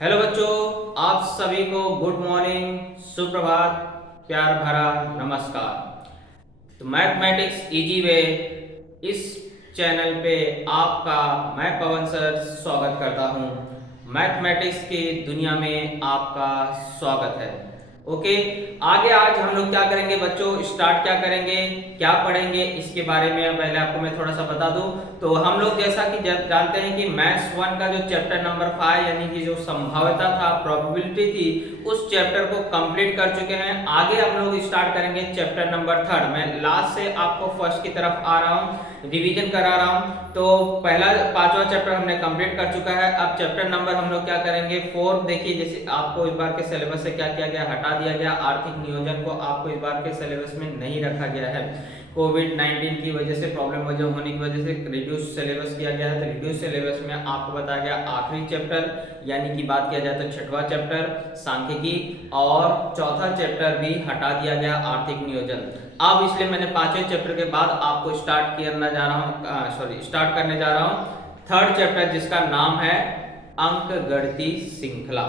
Hello बच्चों, आप सभी को गुड मॉर्निंग, सुप्रभात, प्यार भरा नमस्कार। तो मैथमेटिक्स इजी वे इस चैनल पे आपका मैं पवन सर स्वागत करता हूँ। मैथमेटिक्स की दुनिया में आपका स्वागत है। ओके, आगे आज हम लोग क्या करेंगे बच्चों, स्टार्ट क्या करेंगे, क्या पढ़ेंगे, इसके बारे में पहले आपको मैं थोड़ा सा बता दूं। तो हम लोग जैसा कि जानते हैं कि मैथ्स 1 का जो चैप्टर नंबर 5 यानी कि जो संभाव्यता था, प्रोबेबिलिटी थी, उस चैप्टर को कंप्लीट कर चुके हैं। आगे हम लोग स्टार्ट करेंगे चैप्टर नंबर 3। मैं लास्ट से आपको फर्स्ट की तरफ आ रहा हूँ, रिवीजन करा रहा हूँ। तो पहला 5वां चैप्टर हमने कंप्लीट कर चुका है। अब चैप्टर नंबर हम लोग क्या करेंगे 4। देखिए, जैसे आपको इस बार के सिलेबस से क्या किया गया, हटा दिया गया। आर्थिक नियोजन को आपको इस बार के सिलेबस में नहीं रखा गया है। कोविड-19 की वजह से, प्रॉब्लम वजह होने की वजह से रिड्यूस सिलेबस किया गया है। तो रिड्यूस सिलेबस में आपको बताया गया आखिरी चैप्टर, यानी कि बात किया जाए तो 6वां चैप्टर सांख्यिकी, और चौथा चैप्टर भी हटा दिया गया आर्थिक नियोजन। अब इसलिए मैंने 5वें चैप्टर के बाद आपको स्टार्ट करने जा रहा हूँ 3rd चैप्टर, जिसका नाम है अंकगणितीय श्रृंखला,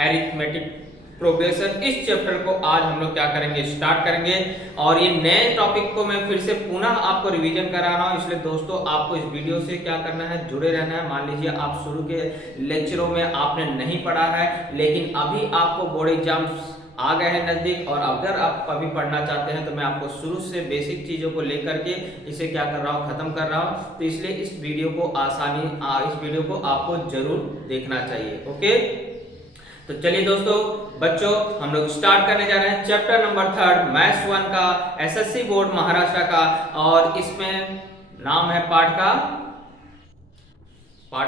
अरिथमेटिक प्रोग्रेशन। इस चैप्टर को आज हम लोग क्या करेंगे, स्टार्ट करेंगे। और ये नए टॉपिक को मैं फिर से पुनः आपको रिवीजन करा रहा हूँ, इसलिए दोस्तों आपको इस वीडियो से क्या करना है, जुड़े रहना है। मान लीजिए आप शुरू के लेक्चरों में आपने नहीं पढ़ा है, लेकिन अभी आपको बोर्ड एग्जाम्स आ गए हैं नजदीक, और अगर आप अभी पढ़ना चाहते हैं तो मैं आपको शुरू से बेसिक चीजों को लेकर के इसे क्या कर रहा हूँ, खत्म कर रहा हूँ। तो इसलिए इस वीडियो को आपको जरूर देखना चाहिए। ओके, तो चलिए दोस्तों, बच्चों हम लोग स्टार्ट करने जा रहे हैं चैप्टर नंबर 3 मैथ्स 1 का, एसएससी बोर्ड महाराष्ट्र का। और इसमें नाम है पाठ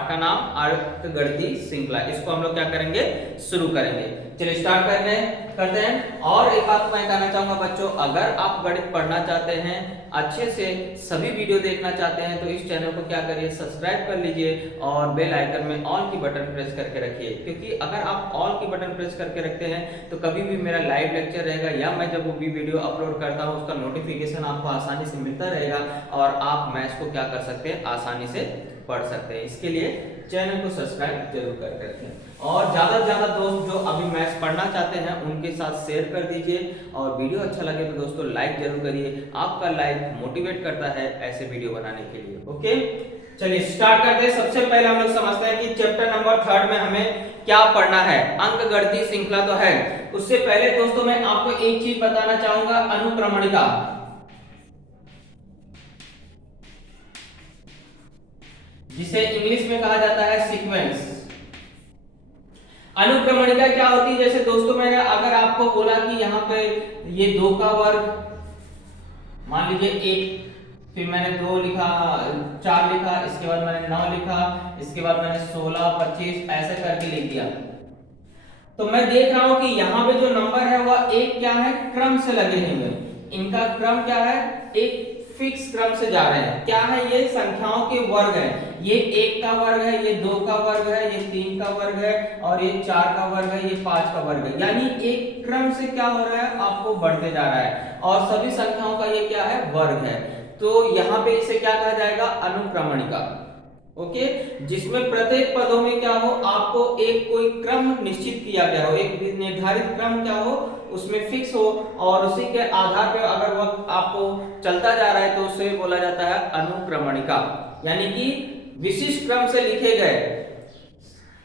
का नाम अंकगणितीय श्रृंखला। इसको हम लोग क्या करेंगे, शुरू करेंगे। चलिए स्टार्ट करते हैं। और एक बात मैं कहना चाहूंगा बच्चों, अगर आप गणित पढ़ना चाहते हैं, अच्छे से सभी वीडियो देखना चाहते हैं, तो इस चैनल को क्या करिए, सब्सक्राइब कर लीजिए और बेल आइकन में ऑल की बटन प्रेस करके रखिए। क्योंकि अगर आप ऑल की बटन प्रेस करके रखते हैं तो कभी भी मेरा लाइव लेक्चर रहेगा या मैं जब वो भी वीडियो अपलोड करता हूँ उसका नोटिफिकेशन आपको आसानी से मिलता रहेगा, और आप मैथ्स को क्या कर सकते हैं, आसानी से पढ़ सकते हैं। इसके लिए चैनल को सब्सक्राइब जरूर करके रखें, और ज्यादा से ज्यादा दोस्त जो अभी मैथ्स पढ़ना चाहते हैं उनके साथ शेयर कर दीजिए। और वीडियो अच्छा लगे तो दोस्तों लाइक जरूर करिए, आपका लाइक मोटिवेट करता है ऐसे वीडियो बनाने के लिए। ओके, चलिए स्टार्ट करते हैं। सबसे पहले हम लोग समझते हैं कि चैप्टर नंबर 3 में हमें क्या पढ़ना है। अंकगणितीय श्रृंखला तो है, उससे पहले दोस्तों मैं आपको एक चीज बताना चाहूंगा, अनुक्रमणिका, जिसे इंग्लिश में कहा जाता है सीक्वेंस। अनुक्रमणिका क्या होती है, जैसे दोस्तों मैंने अगर आपको बोला कि यहाँ पे ये 2 का वर्ग, मान लीजिए 1, फिर मैंने 2 लिखा, 4 लिखा, इसके बाद मैंने 9 लिखा, इसके बाद मैंने 16, 25 ऐसे करके लिख दिया। तो मैं देख रहा हूं कि यहाँ पे जो नंबर है वह एक क्या है, क्रम से लगे हुए, इनका क्रम क्या है, एक फिक्स क्रम से जा रहे हैं। क्या है, ये संख्याओं के वर्ग है। ये 1 का वर्ग है, ये 2 का वर्ग है, ये 3 का वर्ग है, और ये 4 का वर्ग है, ये 5 का वर्ग है। यानी एक क्रम से क्या हो रहा है, आपको बढ़ते जा रहा है, और सभी संख्याओं का ये क्या है, वर्ग है। तो यहाँ पे इसे क्या कहा जाएगा, अनुक्रमणिका। ओके, जिसमें प्रत्येक पदों में क्या हो, आपको एक कोई क्रम निश्चित किया गया हो, एक निर्धारित क्रम क्या हो, उसमें फिक्स हो, और उसी के आधार पर अगर वह आपको चलता जा रहा है तो उसे बोला जाता है अनुक्रमणिका। यानी कि विशिष्ट क्रम से लिखे गए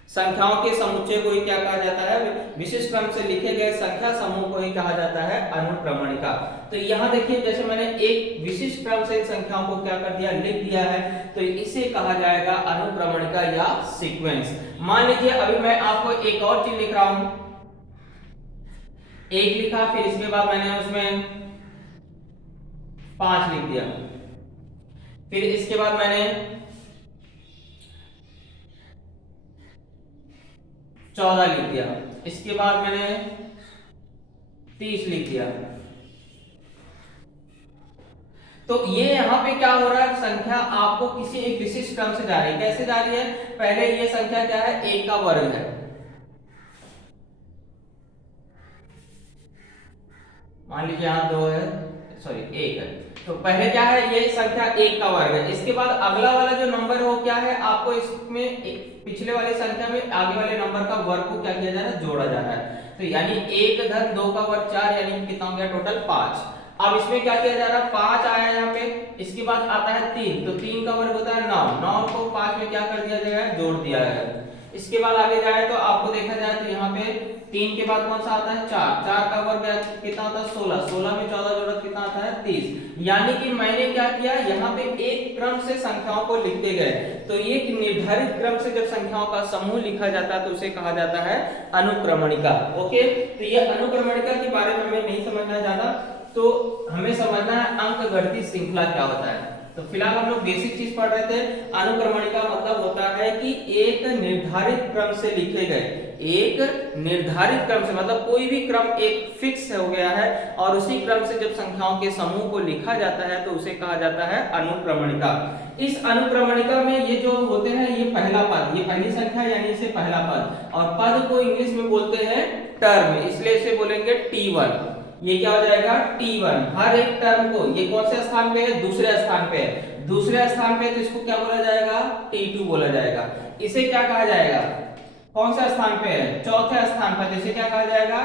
संख्याओं के समुच्चय को ही क्या कहा जाता है, विशिष्ट क्रम से लिखे गए संख्या समूह को ही कहा जाता है अनुक्रमणिका। तो यहाँ देखिए, जैसे मैंने एक विशिष्ट क्रम से इन संख्याओं को क्या कर दिया, लिख दिया है, तो इसे कहा जाएगा अनुक्रमणिका या सीक्वेंस। मान लीजिए अभी मैं आपको एक और चीज लिख रहा हूं, 1 लिखा, फिर इसके बाद मैंने उसमें 5 लिख दिया, फिर इसके बाद मैंने 14 लिख दिया, इसके बाद मैंने 30 लिख दिया। तो ये यहाँ पे क्या हो रहा है, संख्या आपको किसी एक विशिष्ट क्रम से जा रही है। कैसे जा रही है, पहले ये संख्या क्या है, 1 का वर्ग है, मान लीजिए यहाँ 2 है, सॉरी 1 है, तो पहले क्या है, ये संख्या 1 का वर्ग है। इसके बाद अगला वाला जो नंबर है वो क्या है, आपको इसमें पिछले वाली संख्या में आगे वाले नंबर का वर्ग को क्या किया जा रहा है, जोड़ा जा रहा है। तो यानी 1 धन 2 का वर्ग 4, यानी कितना हो गया टोटल 5। अब इसमें क्या किया जा रहा है, 5 आया यहाँ पे, इसके बाद आता है 3, तो 3 का वर्ग होता है 9, 9 को 5 में क्या कर दिया जाएगा, जोड़ दिया है। इसके बाद आगे जाए तो आपको देखा जाए तो यहाँ पे 3 के बाद कौन सा आता है, 4, 4 का वर्ग कितना होता है 16, 16 में 14 जोड़ा कितना आता है 30। यानी कि मैंने क्या किया, यहाँ पे एक क्रम से संख्याओं को लिखते गए। तो एक निर्धारित क्रम से जब संख्याओं का समूह लिखा जाता है तो उसे कहा जाता है अनुक्रमणिका। ओके, तो ये अनुक्रमणिका के बारे में हमें नहीं समझना ज्यादा, तो हमें समझना है अंकगणितीय श्रृंखला क्या होता है। तो फिलहाल हम लोग बेसिक चीज पढ़ रहे थे। अनुक्रमणिका मतलब होता है कि एक निर्धारित क्रम से लिखे गए, एक निर्धारित क्रम से मतलब कोई भी क्रम एक फिक्स हो गया है और उसी क्रम से जब संख्याओं के समूह को लिखा जाता है तो उसे कहा जाता है अनुक्रमणिका। इस अनुक्रमणिका में ये जो होते हैं, ये पहला पद, ये पहली संख्या यानी इसे पहला पद, और पद को इंग्लिश में बोलते हैं टर्म, इसलिए इसे बोलेंगे T1। ये क्या हो जाएगा T1। हर एक टर्म को, ये कौन से स्थान पे है, दूसरे स्थान पे है, दूसरे स्थान पे, तो इसको क्या बोला जाएगा, T2 बोला जाएगा। इसे क्या कहा जाएगा, कौन सा स्थान पे है, चौथे स्थान पर, इसे क्या कहा जाएगा,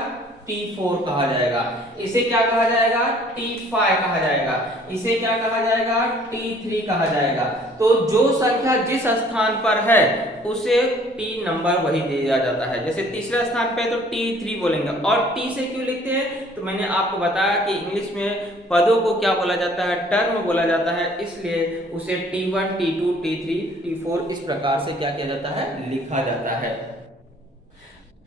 T4 कहा जाएगा। इसे क्या कहा जाएगा, T5 कहा जाएगा। इसे क्या कहा जाएगा, T3 कहा जाएगा। तो जो संख्या जिस स्थान पर है उसे T नंबर वही दिया जाता है। जैसे तीसरे स्थान पे है तो T3 बोलेंगे। और T से क्यों लिखते हैं, तो मैंने आपको बताया कि इंग्लिश में पदों को क्या बोला जाता है, टर्म बोला जाता है, इसलिए उसे T1, T2, T3, T4 इस प्रकार से क्या किया जाता है, लिखा जाता है।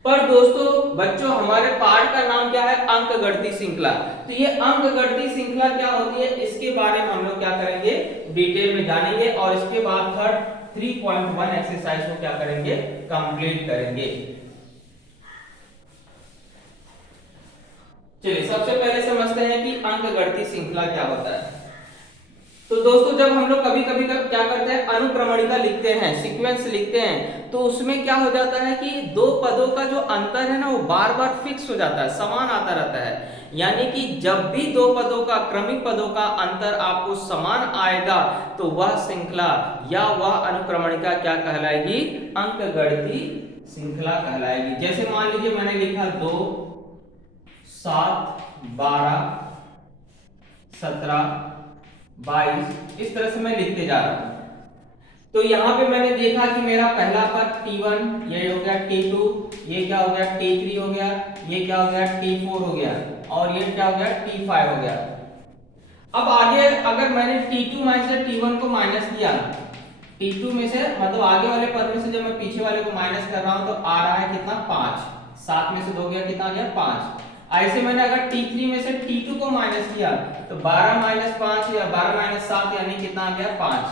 पर दोस्तों बच्चों, हमारे पाठ का नाम क्या है, अंकगणितीय श्रृंखला। तो ये अंकगणितीय श्रृंखला क्या होती है, इसके बारे में हम लोग क्या करेंगे, डिटेल में जानेंगे, और इसके बाद थर्ड 3.1 एक्सरसाइज को क्या करेंगे, कंप्लीट करेंगे। चलिए सबसे पहले समझते हैं कि अंकगणितीय श्रृंखला क्या होता है। तो दोस्तों जब हम लोग कभी कभी क्या करते हैं, अनुक्रमणिका लिखते हैं, सीक्वेंस लिखते हैं, तो उसमें क्या हो जाता है कि दो पदों का जो अंतर है ना वो बार बार फिक्स हो जाता है, समान आता रहता है। यानी कि जब भी दो पदों का, क्रमिक पदों का अंतर आपको समान आएगा तो वह श्रृंखला या वह अनुक्रमणिका क्या कहलाएगी, अंकगणितीय श्रृंखला कहलाएगी। जैसे मान लीजिए मैंने लिखा 2, 7, 12, 17, 22, इस तरह से मैं लिखते जा रहा हूं। तो यहां पे मैंने देखा कि मेरा पहला पद T1, ये हो गया T2, ये क्या हो गया T3 हो गया, ये क्या हो गया T4 हो गया, और ये क्या हो गया T5 हो गया। अब आगे अगर मैंने T2 में से T1 को माइनस किया, T2 में से मतलब आगे वाले पद में से जब मैं पीछे वाले को माइनस कर रहा हूं तो आ रहा है कितना, 5, 7 में से 2 गया, कितना आ गया 5। ऐसे मैंने अगर T3 में से T2 को माइनस किया तो 12 माइनस 5 या 12 माइनस 7 यानी कितना आ गया 5।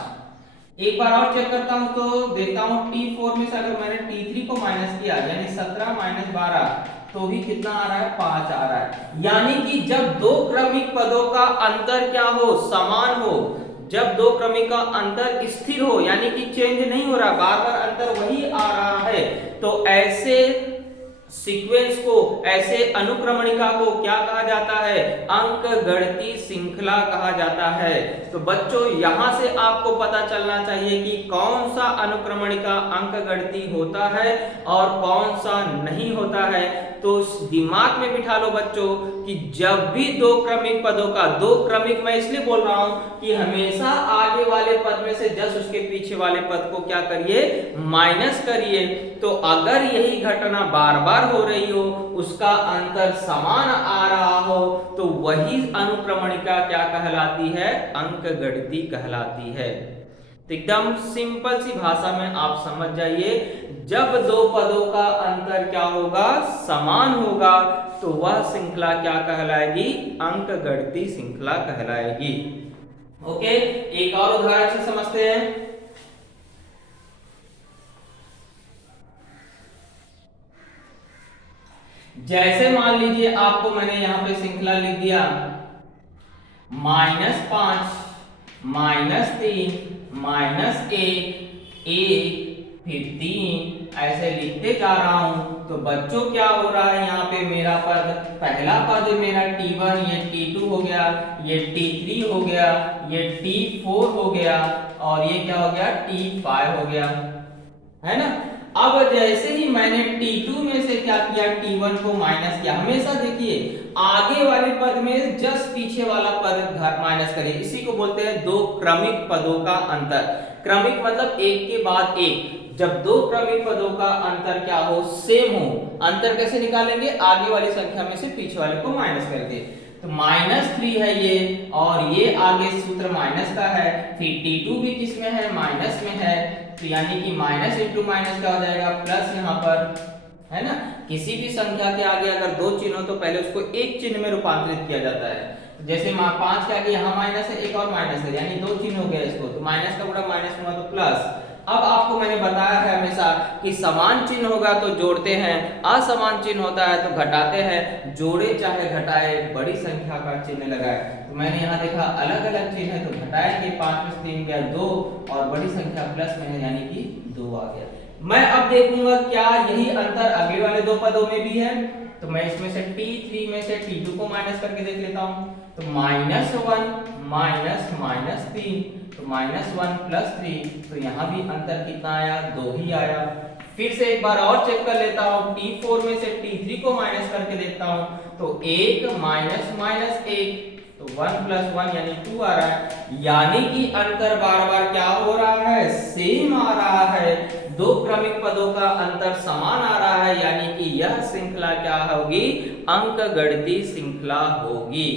एक बार और चेक करता हूं तो देखता हूं T4 में से अगर मैंने T3 को माइनस किया यानी 17 माइनस 12 तो भी कितना आ रहा है, 5 आ रहा है। यानी कि जब दो क्रमिक पदों का अंतर क्या हो, समान हो, जब दो क्रमिक का अंतर स्थिर हो यानी कि चेंज नहीं हो रहा, बार बार अंतर वही आ रहा है, तो ऐसे सीक्वेंस को, ऐसे अनुक्रमणिका को क्या कहा जाता है, अंकगणितीय श्रृंखला कहा जाता है। तो बच्चों यहां से आपको पता चलना चाहिए कि कौन सा अनुक्रमणिका अंकगणितीय होता है और कौन सा नहीं होता है। तो दिमाग में बिठा लो बच्चों कि जब भी दो क्रमिक पदों का, दो क्रमिक मैं इसलिए बोल रहा हूं कि हमेशा आगे वाले पद में से जस्ट उसके पीछे वाले पद को क्या करिए, माइनस करिए। तो अगर यही घटना बार बार हो रही हो, उसका अंतर समान आ रहा हो, तो वही अनुक्रमणिका क्या कहलाती है, अंकगणितीय कहलाती है। तो एकदम सिंपल सी भाषा में आप समझ जाइए, जब दो पदों का अंतर क्या होगा, समान होगा, तो वह श्रृंखला क्या कहलाएगी, अंकगणितीय श्रृंखला कहलाएगी। ओके, एक और उदाहरण से समझते हैं। जैसे मान लीजिए आपको मैंने यहां पे श्रृंखला लिख दिया -5, -3, -1, 1, फिर 3 ऐसे लिखते जा रहा हूं। तो बच्चों क्या हो रहा है, यहाँ पे मेरा पद, पहला पद मेरा T1, ये T2 हो गया, ये T3 हो गया, ये T4 हो गया और ये क्या हो गया, T5 हो गया, है ना। अब जैसे ही मैंने T2 में से क्या किया, T1 को माइनस किया। हमेशा देखिए आगे वाले पद में जस्ट पीछे वाला पद माइनस करिए, इसी को बोलते हैं दो क्रमिक पदों का अंतर। क्रमिक मतलब एक के बाद एक। जब दो क्रमिक पदों का अंतर क्या हो, सेम हो। अंतर कैसे निकालेंगे, आगे वाली संख्या में से पीछे वाले को माइनस करके। तो -3 है ये, और ये आगे सूत्र माइनस का है। फिर T2 भी किस में है, माइनस में है। तो यानी कि माइनस इंटू माइनस क्या हो जाएगा, प्लस यहाँ पर, है ना। किसी भी संख्या के आगे अगर दो चिन्ह हो तो पहले उसको एक चिन्ह में रूपांतरित किया जाता है। जैसे 5 के आगे यहाँ माइनस है, एक और माइनस है, यानी दो चिन्ह हो गया इसको, तो माइनस का गुणा माइनस हुआ तो प्लस। अब आपको मैंने बताया है हमेशा कि समान चिन्ह होगा तो जोड़ते हैं, असमान चिन्ह होता है तो घटाते हैं। जोड़े चाहे घटाए, बड़ी संख्या का चिन्ह लगाए। तो मैंने यहाँ देखा अलग अलग चिन्ह है तो घटाएंगे, 5 में 3 गया 2, और बड़ी संख्या प्लस में है यानी कि 2 आ गया। मैं अब देखूंगा क्या यही अंतर अगले वाले दो पदों में भी है। तो मैं इसमें से T3 में से T2 को माइनस करके देख लेता हूं। तो -1 माइनस माइनस 3, तो -1 प्लस 3, तो यहाँ भी अंतर कितना आया, 2 ही आया। फिर से एक बार और चेक कर लेता हूँ, T4 में से T3 को माइनस करके देखता हूँ। तो 1 माइनस माइनस 1, तो 1 प्लस 1 यानी 2 आ रहा है। यानी कि अंतर बार बार क्या हो रहा है, सेम आ रहा है। दो क्रमिक पदों का अंतर समान आ रहा है, यानी कि यह श्रृंखला क्या होगी, अंकगणितीय श्रृंखला होगी।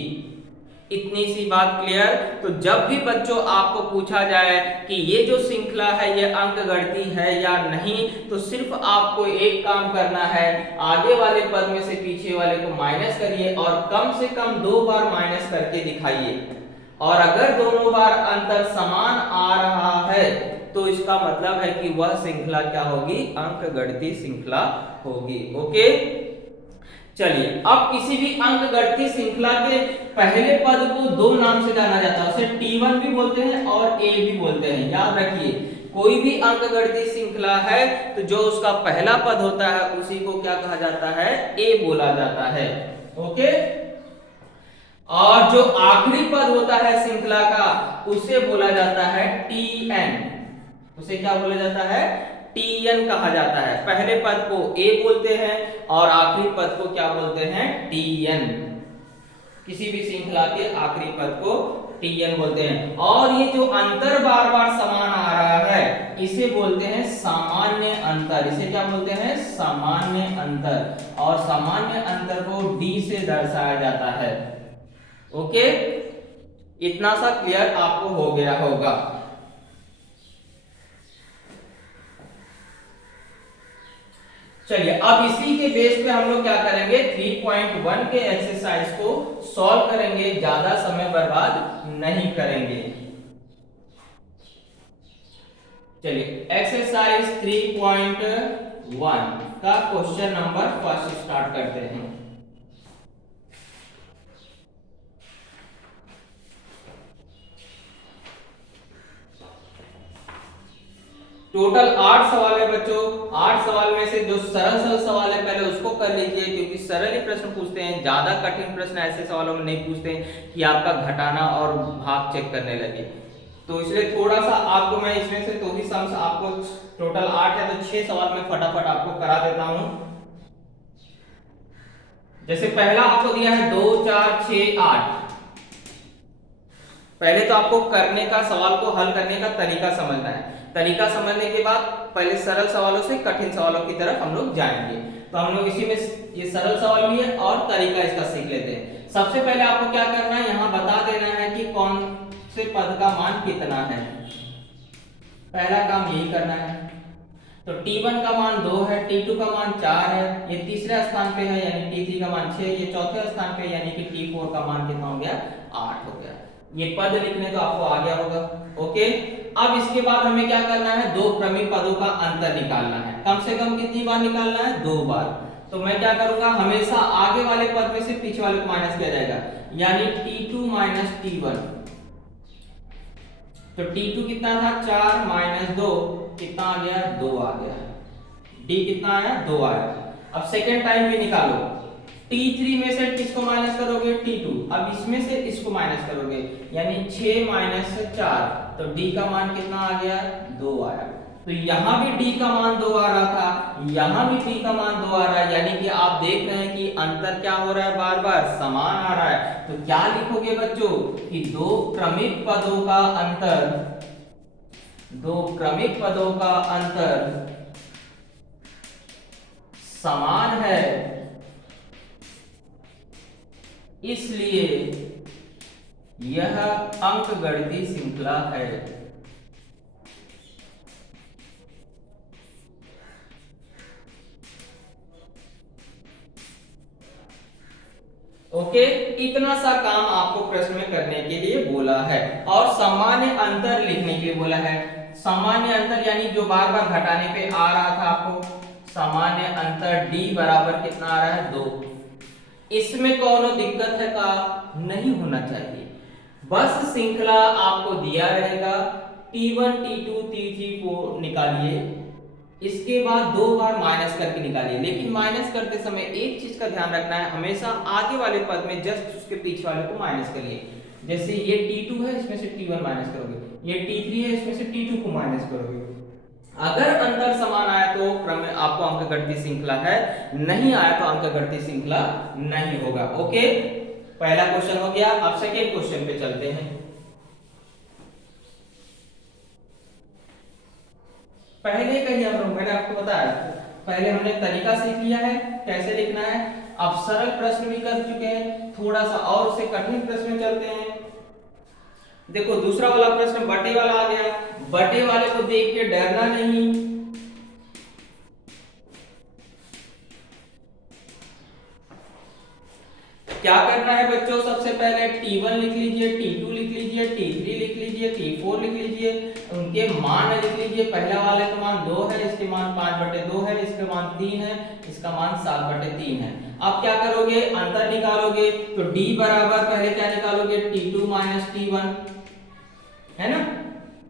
इतनी सी बात क्लियर। तो जब भी बच्चों आपको पूछा जाए कि ये जो श्रृंखला है ये अंकगणितीय है या नहीं, तो सिर्फ आपको एक काम करना है, आगे वाले पद में से पीछे वाले को माइनस करिए और कम से कम 2 बार माइनस करके दिखाइए। और अगर दोनों बार अंतर समान आ रहा है तो इसका मतलब है कि वह श्रृंखला क्या होगी, अंकगणितीय श्रृंखला होगी। ओके, चलिए अब किसी भी अंकगणितीय श्रृंखला के पहले पद को दो नाम से जाना जाता है, उसे T1 भी बोलते हैं और A भी बोलते हैं। याद रखिए, कोई भी अंकगणितीय श्रृंखला है तो जो उसका पहला पद होता है उसी को क्या कहा जाता है, A बोला जाता है। ओके, और जो आखिरी पद होता है श्रृंखला का उसे बोला जाता है Tn। उसे क्या बोला जाता है, Tn कहा जाता है। पहले पद को A बोलते हैं और आखिरी पद को क्या बोलते हैं, Tn। किसी भी श्रृंखला के आखिरी पद को Tn बोलते हैं। और ये जो अंतर बार बार समान आ रहा है इसे बोलते हैं सामान्य अंतर। इसे क्या बोलते हैं, सामान्य अंतर। और सामान्य अंतर को D से दर्शाया जाता है। ओके, इतना सा क्लियर आपको हो गया होगा। चलिए अब इसी के बेस पे हम लोग क्या करेंगे, 3.1 के एक्सरसाइज को सॉल्व करेंगे, ज्यादा समय बर्बाद नहीं करेंगे। चलिए एक्सरसाइज 3.1 का क्वेश्चन नंबर फर्स्ट स्टार्ट करते हैं। टोटल 8 सवाल है बच्चों। 8 सवाल में से जो सरल सवाल है पहले उसको कर लीजिए, क्योंकि सरल ही प्रश्न पूछते हैं, ज्यादा कठिन प्रश्न ऐसे सवालों में नहीं पूछते हैं कि आपका घटाना और भाग चेक करने लगे। तो इसलिए थोड़ा सा आपको मैं इसमें से तो भी सम्स आपको टोटल 8 है तो 6 सवाल में फटाफट आपको करा देता हूं। जैसे पहला आपको दिया है 2 4 6 8। पहले तो आपको करने का, सवाल को हल करने का तरीका समझना है। तरीका समझने के बाद पहले सरल सवालों से कठिन सवालों की तरफ हम लोग जाएंगे। तो हम लोग इसी में ये सरल सवाल भी है और तरीका इसका सीख लेते हैं। सबसे पहले आपको क्या करना है, यहाँ बता देना है कि कौन से पद का मान कितना है। पहला काम यही करना है। तो T1 का मान 2 है, T2 का मान 4 है, ये तीसरे स्थान पे है यानी T3 का मान 6, ये चौथे स्थान पे यानी कि T4 का मान कितना हो गया, 8 हो गया। ये पद लिखने तो आपको आ गया होगा। ओके, अब इसके बाद हमें क्या करना है, दो क्रमिक पदों का अंतर निकालना है। कम से कम कितनी बार निकालना है, 2 बार। तो मैं क्या करूंगा, हमेशा आगे वाले पद में से पीछे वाले को माइनस किया जाएगा, यानी T2 माइनस T1। तो T2 कितना था 4 माइनस 2 कितना आ गया 2 आ गया। D कितना आया 2 आया। अब सेकेंड टाइम भी निकालो। T3 में से किसको माइनस करोगे T2, अब इसमें से इसको माइनस करोगे यानी 6 माइनस 4, तो D का मान कितना आ गया 2 आया। तो यहां भी D का मान 2 आ रहा था, यहां भी D का मान 2 आ रहा है, यानी कि आप देख रहे हैं कि अंतर क्या हो रहा है, बार बार समान आ रहा है। तो क्या लिखोगे बच्चों कि दो क्रमिक पदों का अंतर, दो क्रमिक पदों का अंतर समान है, इसलिए यह अंकगणितीय श्रृंखला है। ओके, इतना सा काम आपको प्रश्न में करने के लिए बोला है और सामान्य अंतर लिखने के लिए बोला है। सामान्य अंतर यानी जो बार बार घटाने पे आ रहा था आपको, सामान्य अंतर D बराबर कितना आ रहा है 2। इसमें कौनो दिक्कत है का नहीं होना चाहिए, बस श्रृंखला आपको दिया रहेगा T1 T2 T3 को निकालिए, इसके बाद दो बार माइनस करके निकालिए। लेकिन माइनस करते समय एक चीज का ध्यान रखना है, हमेशा आगे वाले पद में जस्ट उसके पीछे वाले को माइनस करिए। जैसे ये T2 है, इसमें से T1 माइनस करोगे, ये T3 है, इसमें से T2 को माइनस करोगे। अगर अंतर समान आया तो क्रम में आपको अंकगणितीय श्रृंखला है, नहीं आया तो अंकगणितीय श्रृंखला नहीं होगा। ओके, पहला क्वेश्चन हो गया। अब सेकेंड क्वेश्चन पे चलते हैं। पहले कहीं हम लोग, मैंने आपको बताया पहले हमने तरीका सीख लिया है कैसे लिखना है, अब सरल प्रश्न भी कर चुके हैं, थोड़ा सा और उससे कठिन प्रश्न में चलते हैं। देखो दूसरा वाला प्रश्न बटे वाला आ गया, बटे वाले को देख के डरना नहीं। क्या करना है बच्चों, सबसे पहले T1 लिख लीजिए, T2 लिख लीजिए, T3 लिख लीजिए, T4 लिख लीजिए, उनके मान लिख लीजिए। पहला वाले का मान 2 है, इसके मान 5/2 है, इसका मान 3 है, इसका मान 7/3 है। अब क्या करोगे, अंतर निकालोगे, तो D बराबर पहले क्या निकालोगे T2 माइनस T1, है ना।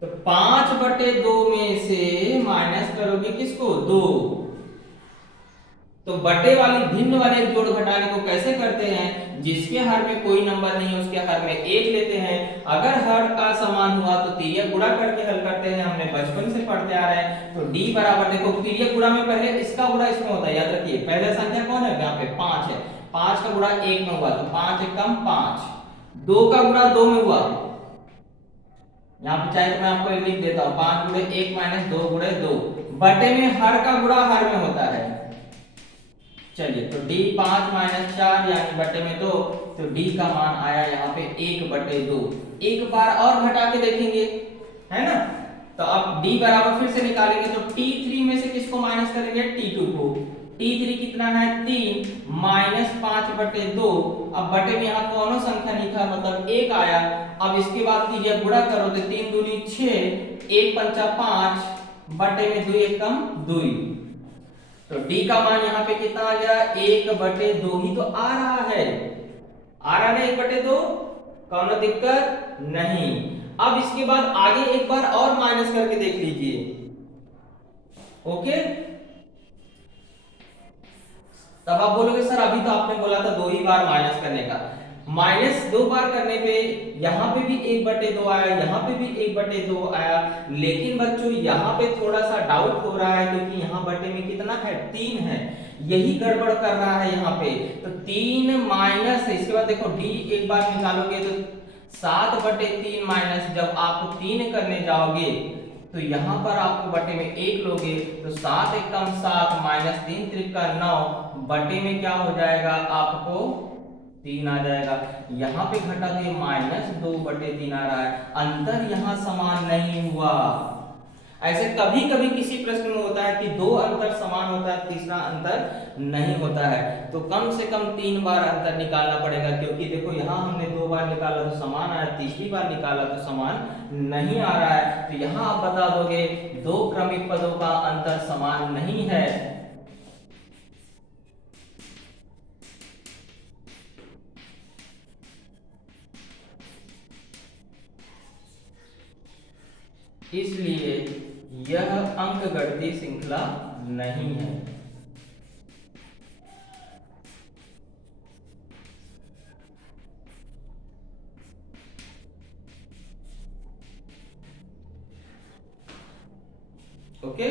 तो 5/2 में से माइनस करोगे किसको 2। तो बटे वाली भिन्न वाले जोड़ घटाने को कैसे करते हैं, जिसके हर में कोई नंबर नहीं है उसके हर में 1 लेते हैं। अगर हर असमान हुआ तो तिर्यक गुणा करके हल करते हैं, हमने बचपन से पढ़ते आ रहे हैं। तो D बराबर, देखो तिर्यक गुणा में पहले इसका गुणा इसमें होता है, याद रखिए। पहला संख्या कौन है, यहाँ पे 5 है, 5 का गुणा 1 में हुआ तो 5 एकम 5, 2 का गुणा 2 में हुआ, यहाँ पे चाहे तो मैं आपको लिख देता हूँ 5 गुणे 1 माइनस 2 गुणे 2, बटे में हर का गुणा हर में होता है। चलिए तो D 5 माइनस 4 यानी बटे में 2, तो D का मान आया यहाँ पे 1/2। एक बार और घटा के देखेंगे, है ना। तो अब D बराबर फिर से निकालेंगे, तो T3 में से किसको माइनस करेंगे T2 को। T3 कितना है 3 माइनस 5/2, अब बटे में यहाँ कौनो संख्या नहीं था मतलब 1 आया। अब इसके बाद कीजिए गुणा करो तो 3 दूनी 6, 1 पंचा 5, बटे में 2 एकम 2, तो D का मान यहाँ पे कितना आ गया 1/2 ही तो आ रहा है, आ रहा है 1/2, कौनो दिक्कत नहीं। अब इसके बाद आगे एक बार और माइनस करके देख लीजिए। ओके, तब आप बोलोगे सर अभी तो आपने बोला था 2 ही बार माइनस करने का। माइनस 2 बार करने पे यहाँ पे भी 1/2 आया, यहाँ पे भी 1/2 आया, लेकिन बच्चों यहाँ पे थोड़ा सा डाउट हो रहा है क्योंकि यहाँ बटे में कितना है 3 है, यही गड़बड़ कर रहा है यहाँ पे। तो 3 माइनस, इसके बाद देखो D एक बार निकालोगे तो 7/3 माइनस, जब आप 3 करने जाओगे तो यहाँ पर आपको बटे में 1 लोगे तो 7 एकम 7 माइनस 3 त्रिका 9, बटे में क्या हो जाएगा आपको 3 आ जाएगा। यहाँ पे घटा के -2/3 आ रहा है, अंतर यहाँ समान नहीं हुआ। ऐसे कभी कभी किसी प्रश्न में होता है कि 2 अंतर समान होता है, तीसरा अंतर नहीं होता है, तो कम से कम 3 बार अंतर निकालना पड़ेगा। क्योंकि देखो यहाँ हमने 2 बार निकाला तो समान आया, तीसरी बार निकाला तो समान नहीं आ रहा है। तो यहाँ आप बता दोगे 2 क्रमिक पदों का अंतर समान नहीं है। इसलिए यह अंकगणितीय श्रृंखला नहीं है। ओके,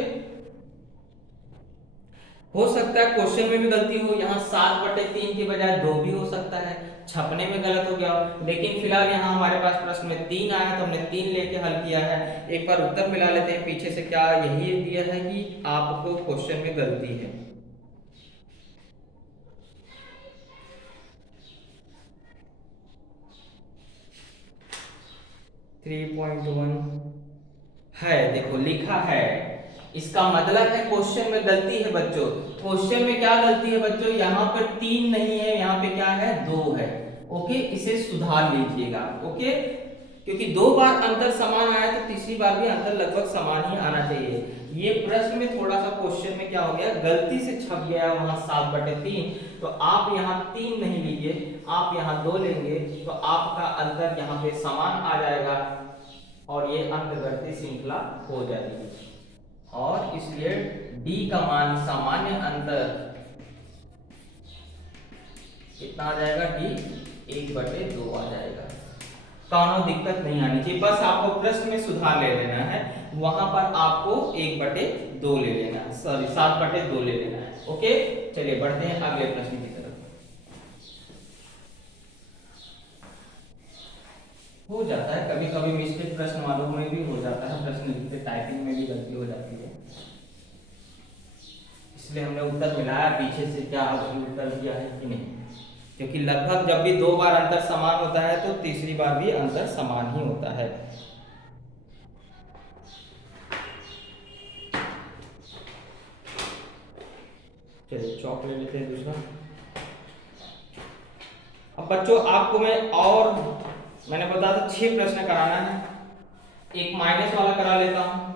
हो सकता है क्वेश्चन में भी गलती हो, यहाँ 7/3 के बजाय 2 भी हो सकता है, छपने में गलत हो गया हो, लेकिन फिलहाल यहाँ हमारे पास प्रश्न में 3 आया है तो हमने 3 लेके हल किया है। एक बार उत्तर मिला लेते हैं पीछे से, क्या यही दिया है कि आपको क्वेश्चन में गलती है। थ्री पॉइंट वन है, देखो लिखा है, इसका मतलब है क्वेश्चन में गलती है बच्चों। क्वेश्चन में क्या गलती है बच्चों, यहाँ पर 3 नहीं है, यहाँ पे क्या है 2 है। ओके, इसे सुधार लीजिएगा। ओके, क्योंकि 2 बार अंतर समान आया तो तीसरी बार भी अंतर लगभग समान ही आना चाहिए। ये प्रश्न में थोड़ा सा क्वेश्चन में क्या हो गया, गलती से छप गया वहां 7/3, तो आप यहाँ 3 नहीं लीजिए, आप यहाँ 2 लेंगे तो आपका अंतर यहाँ पे समान आ जाएगा और ये अंकगणितीय श्रृंखला हो जाएगी। और इसलिए D का मान सामान्य अंतर कितना आ जाएगा, D 1/2 आ जाएगा। कानों दिक्कत नहीं आनी चाहिए, बस आपको प्रश्न में सुधार ले लेना है, वहां पर आपको 1/2 ले लेना है, सॉरी 7/2 ले लेना है। ओके, चलिए बढ़ते हैं अगले प्रश्न की तरफ। हो जाता है कभी कभी मिस्टेक, प्रश्न वालों में भी हो जाता है, प्रश्न लिखते टाइपिंग में भी गलती हो जाती है, इसलिए हमने उत्तर मिलाया पीछे से क्या उत्तर दिया है कि नहीं, क्योंकि लगभग जब भी 2 बार अंतर समान होता है तो तीसरी बार भी अंतर समान ही होता है। चलिए चौक ले लेते हैं दूसरा। अब बच्चों आपको मैंने बताया था 6 प्रश्न कराना है, एक माइनस वाला करा लेता हूं।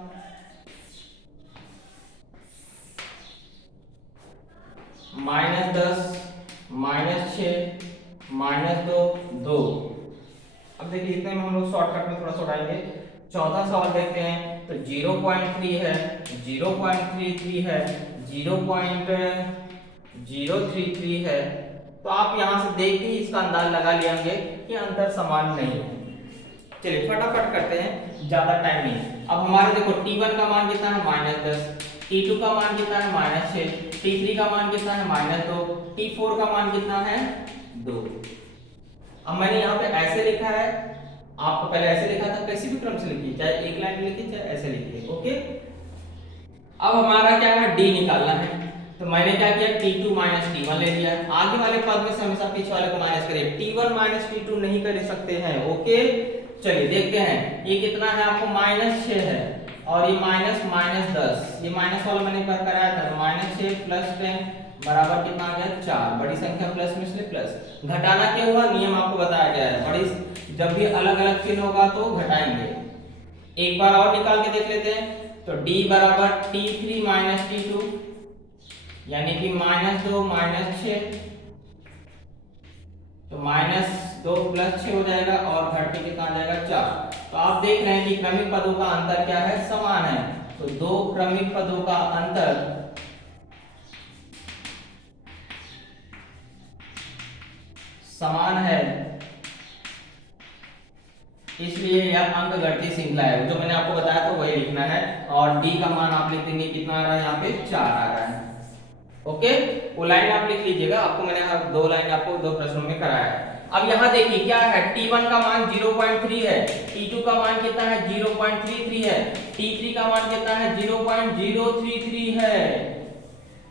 -10, -6, -2, 2। अब देखिए इतने में हम लोग शॉर्टकट में थोड़ा सा उठाएंगे। चौथा सवाल देखते हैं तो 0.3 है, 0.33 है, 0.033 है, तो आप यहां से देख के इसका अंदाज लगा लेंगे कि अंतर समान नहीं है। चलिए फटाफट करते हैं, ज्यादा टाइम नहीं। अब हमारे देखो T1 का मान कितना है -10, T2 का मान कितना है -6, T3 का मान कितना है -2, T4 का मान कितना है 2। अब मैंने यहाँ पे ऐसे लिखा है, आपको पहले ऐसे लिखा था, किसी भी क्रम से लिखिए, चाहे एक लाइन में लिखिए चाहे ऐसे लिखिए। ओके, अब हमारा क्या है D निकालना है, तो मैंने क्या किया T2 T1 ले लिया। आगे वाले पद में से हमेशा पीछे वाले को माइनस करिए, T1 T2 नहीं कर सकते हैं। ओके, चलिए देखते हैं ये कितना है, आपको -6 है और ये -10, ये माइनस वाला मैंने कराया था, -6 + 10 बराबर कितना आ गया 4। बड़ी संख्या प्लस में इसलिए प्लस। घटाना क्या हुआ, नियम आपको बताया गया है, बड़ी जब भी अलग अलग चिन्ह होगा तो घटाएंगे। एक बार और निकाल के देख लेते हैं, तो D बराबर T3 T2 यानी कि -2 -6, तो -2 + 6 हो जाएगा और घट के कितना आ जाएगा 4। तो आप देख रहे हैं कि क्रमिक पदों का अंतर क्या है, समान है। तो 2 क्रमिक पदों का अंतर समान है, इसलिए यह अंकगणितीय श्रृंखला है। जो मैंने आपको बताया था वही लिखना है, और D का मान आप लिख देंगे कितना आ रहा है, यहाँ पे 4 आ रहा है। ओके, वो लाइन आप लिख लीजिएगा, आपको मैंने 2 लाइन आपको 2 प्रश्नों में कराया है। अब यहाँ देखिए क्या है, T1 का मान 0.3 है, T2 का मान कितना है 0.33 है, T3 का मान कितना है 0.033 है।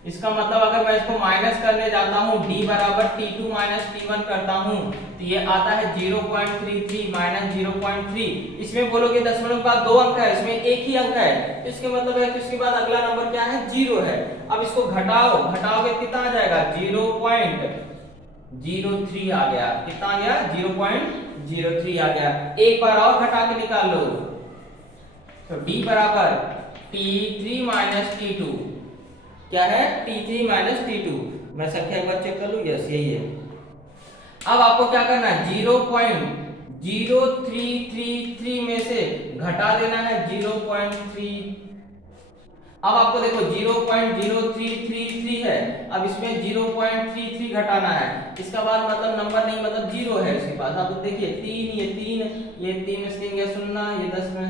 इसका मतलब अगर मैं इसको माइनस करने जाता हूँ, D बराबर T2 T1 करता हूँ, तो ये आता है 0.33 -0.3। इसमें बोलोगे दशमलव के बाद 2 अंक है, इसमें एक ही अंक है, तो इसके मतलब है कि उसके बाद अगला नंबर क्या है 0 है। अब इसको घटाओगे कितना आ जाएगा 0.03 आ गया। कितना आ गया 0.03 आ गया। एक बार और घटा के निकाल लो, तो D बराबर T3 T2 क्या है T3 T2। मैं संख्या एक बार चेक कर लूं, यस यही है। अब आपको क्या करना है 0.03 0333 में से घटा देना है 0.3। अब आपको देखो 0.0333 है, अब इसमें 0.33 घटाना है, इसका बाद मतलब नंबर नहीं मतलब जीरो है इसके पास। अब देखिए 3 ये 3 में से 3 गया 0, ये 10 में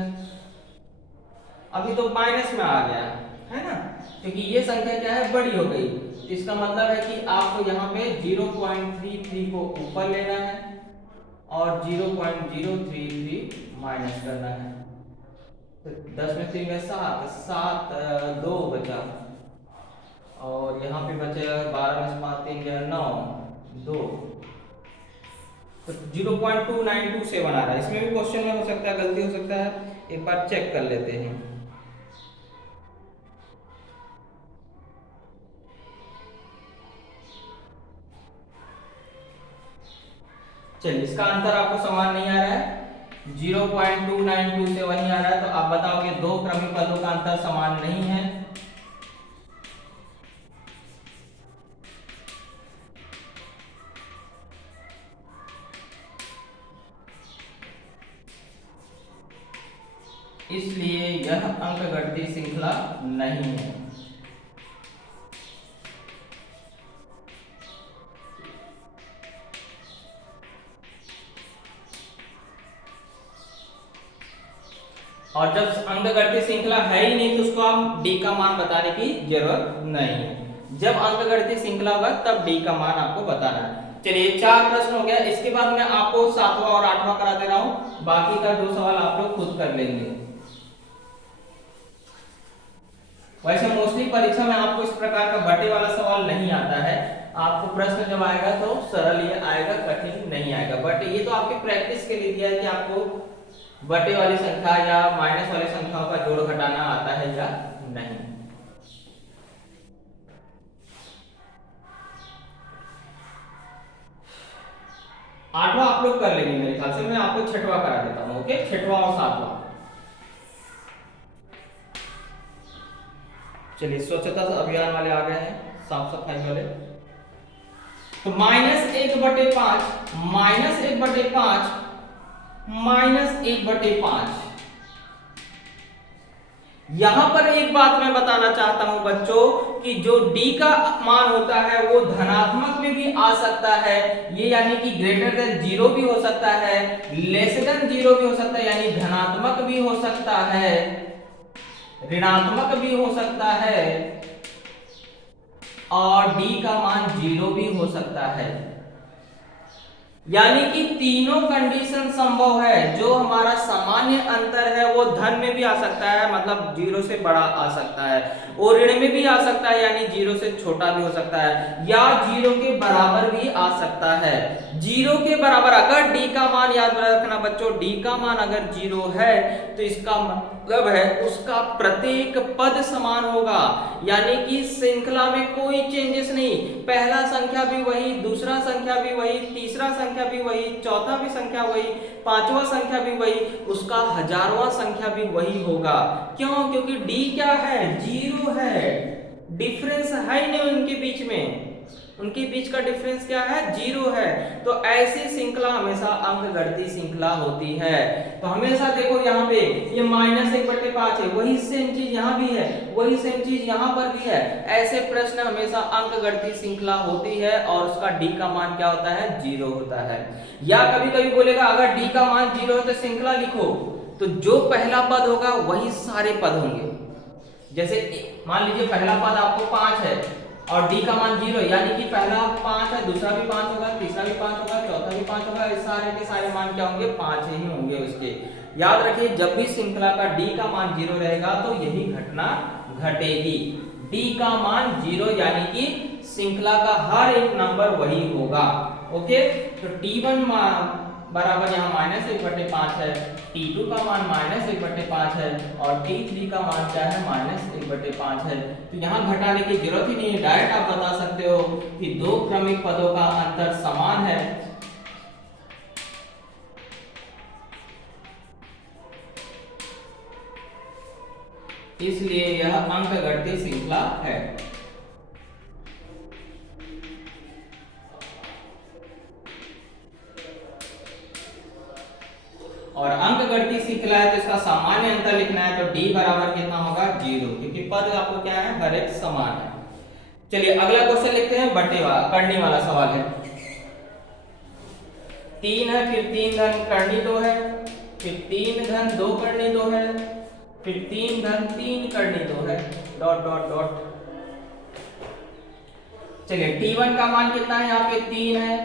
अभी तो माइनस में आ गया है ना, क्योंकि ये संख्या क्या है बड़ी हो गई। तो इसका मतलब है कि आपको यहाँ पे 0.33 को ऊपर लेना है और 0.033 माइनस करना है। तो 10 में 3 गया 7, 2 बचा, और यहाँ पे बचेगा 12 में से 5 3 गया 9, 2, तो 0.2927 आ रहा है। इसमें भी क्वेश्चन में हो सकता है गलती हो सकता है, एक बार चेक कर लेते हैं। चलिए इसका आंसर आपको समान नहीं आ रहा है, 0.2927 ही आ रहा है। तो आप बताओगे दो क्रमिक पदों का अंतर समान नहीं है। इसलिए यह अंकगणितीय श्रृंखला नहीं है। और जब अंकगणितीय श्रृंखला है ही नहीं तो उसको हम डी का मान बताने की जरूरत नहीं है। जब अंकगणितीय श्रृंखला होगा तब डी का मान आपको बताना है। चलिए 4 प्रश्न हो गया, इसके बाद मैं आपको 7वां और 8वां करा दे रहा हूं, बाकी का 2 सवाल आप लोग खुद कर लेंगे। वैसे मोस्टली परीक्षा में आपको इस प्रकार का बटे वाला सवाल नहीं आता है, आपको प्रश्न जब आएगा तो सरल ही आएगा, कठिन नहीं आएगा। बट ये तो आपकी प्रैक्टिस के लिए दिया है कि आपको बटे वाली संख्या या माइनस वाली संख्याओं का जोड़ घटाना आता है या नहीं। आठवां आप लोग कर लेंगे मेरे ख्याल से, मैं आपको छठवां करा देता हूं। ओके, छठवां और सातवां। चलिए स्वच्छता अभियान वाले आ गए हैं, साफ सफाई वाले। तो -1/5 -1/5 -1/5। यहां पर एक बात मैं बताना चाहता हूं बच्चों कि जो d का मान होता है वो धनात्मक में भी आ सकता है, ये यानी कि ग्रेटर देन 0 भी हो सकता है, लेस देन 0 भी हो सकता है, यानी धनात्मक भी हो सकता है, ऋणात्मक भी हो सकता है, और d का मान 0 भी हो सकता है। यानी कि तीनों कंडीशन संभव है। जो हमारा सामान्य अंतर है वो धन में भी आ सकता है, मतलब 0 से बड़ा आ सकता है, और ऋण में भी आ सकता है, यानी 0 से छोटा भी हो सकता है, या 0 के बराबर भी आ सकता है। 0 के बराबर अगर d का मान, याद रखना बच्चों, d का मान अगर 0 है तो इसका मतलब है उसका प्रत्येक पद समान होगा, यानी कि श्रृंखला में कोई चेंजेस नहीं। पहला संख्या भी वही, दूसरा संख्या भी वही, तीसरा संख्या भी वही, चौथा भी संख्या वही, पांचवा संख्या भी वही, उसका हजारवां संख्या भी वही होगा। क्यों? क्योंकि d क्या है? 0 है, डिफरेंस है नहीं उनके बीच में, उनके बीच का डिफरेंस क्या है? 0 है। तो ऐसी श्रृंखला हमेशा अंकगणितीय श्रृंखला होती है। तो हमेशा देखो यहाँ पे ये -1/5 है, वही सेम चीज यहाँ भी है, वही सेम चीज यहाँ पर भी है। ऐसे प्रश्न हमेशा अंकगणितीय श्रृंखला होती है और उसका d का मान क्या होता है? 0 होता है। या कभी कभी बोलेगा अगर d का मान 0 है तो श्रृंखला लिखो, तो जो पहला पद होगा वही सारे पद होंगे। जैसे मान लीजिए पहला पद आपको 5 है और d का मान 0, यानी कि पहला 5 है, दूसरा भी 5 होगा, तीसरा भी 5 होगा, चौथा भी 5 होगा, इस सारे के सारे मान क्या होंगे? 5 ही होंगे उसके। याद रखिए जब भी श्रृंखला का d का मान 0 रहेगा तो यही घटना घटेगी। d का मान 0 यानी कि श्रृंखला का हर एक नंबर वही होगा। ओके, तो t1 मान बराबर यहाँ -1/5 है, t2 का मान -1/5 है, और t3 का मान क्या है? -1/5 है। तो यहाँ घटाने की जरूरत ही नहीं है, डायरेक्ट आप बता सकते हो कि दो क्रमिक पदों का अंतर समान है। इसलिए यह अंकगणितीय श्रृंखला है। और अंक गणितीय श्रृंखला है तो इसका सामान्य अंतर लिखना है, तो d बराबर कितना होगा 0, क्योंकि पद आपको क्या है, हर एक समान है। चलिए अगला क्वेश्चन लिखते हैं, बटे वाला करनी वाला सवाल है। 3 है, फिर 3 धन करनी 2 है, फिर 3 धन 2 करनी 2 है, फिर 3 धन 3 करनी 2 है, डॉट डॉट डॉट। चलिए t1 का मान कितना है, यहाँ पे 3 है,